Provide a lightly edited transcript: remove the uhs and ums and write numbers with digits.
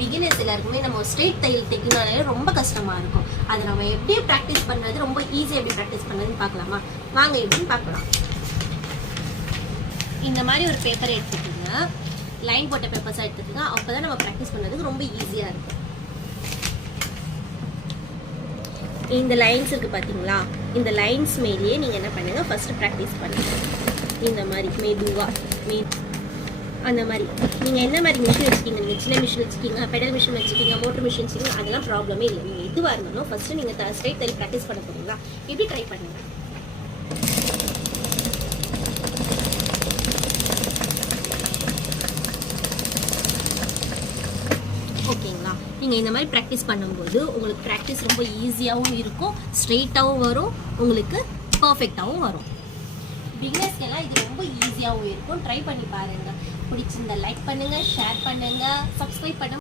Beginners எல்லாருக்குமே நம்ம straight தையல் தைக்கணும்னாலே ரொம்ப கஷ்டமா இருக்கும். அதை நம்ம எப்படி ப்ராக்டிஸ் பண்ணுறது, ரொம்ப ஈஸியாக எப்படி ப்ராக்டிஸ் பண்ணுறதுன்னு பார்க்கலாமா? வாங்க எப்படின்னு பார்க்கலாம். இந்த மாதிரி ஒரு பேப்பரை எடுத்துக்கோங்க, லைன் போட்ட பேப்பர்ஸாக எடுத்துக்கோங்க. அப்போ தான் நம்ம ப்ராக்டிஸ் பண்ணுறதுக்கு ரொம்ப ஈஸியாக இருக்கும். இந்த லைன்ஸ் இருக்குது பார்த்தீங்களா, இந்த லைன்ஸ் மேலேயே நீங்கள் என்ன பண்ணுங்கள், ஃபஸ்ட்டு ப்ராக்டிஸ் பண்ணுங்க. இந்த மாதிரி மெதுவாக அந்த மாதிரி நீங்கள் என்ன மாதிரி மிஷின் வச்சுக்கிங்க, நீங்கள் சின்ன மிஷின் வச்சுக்கிங்க, பெடல் மிஷின் வச்சுக்கிங்க, மோட்டர் மிஷின் வச்சுக்கிங்க, அதெல்லாம் ப்ராப்ளமே இல்லை. நீங்கள் எதுவாக இருந்தாலும் ஃபஸ்ட்டு நீங்கள் ஸ்ட்ரெயிட் தையல் ப்ராக்டிஸ் பண்ண போகிறீங்களா, எப்படி ட்ரை பண்ணுங்கள். ஓகேங்களா? நீங்கள் இந்த மாதிரி ப்ராக்டிஸ் பண்ணும்போது உங்களுக்கு ப்ராக்டிஸ் ரொம்ப ஈஸியாகவும் இருக்கும், ஸ்ட்ரெயிட்டாகவும் வரும், உங்களுக்கு பர்ஃபெக்டாகவும் வரும். பிகினர்ஸ்க்கெல்லாம் இது ரொம்ப ஈஸியாகவும் இருக்கும். ட்ரை பண்ணி பாருங்கள். பிடிச்சிருந்தா லைக் பண்ணுங்கள், ஷேர் பண்ணுங்கள், சப்ஸ்கிரைப் பண்ணுங்கள்.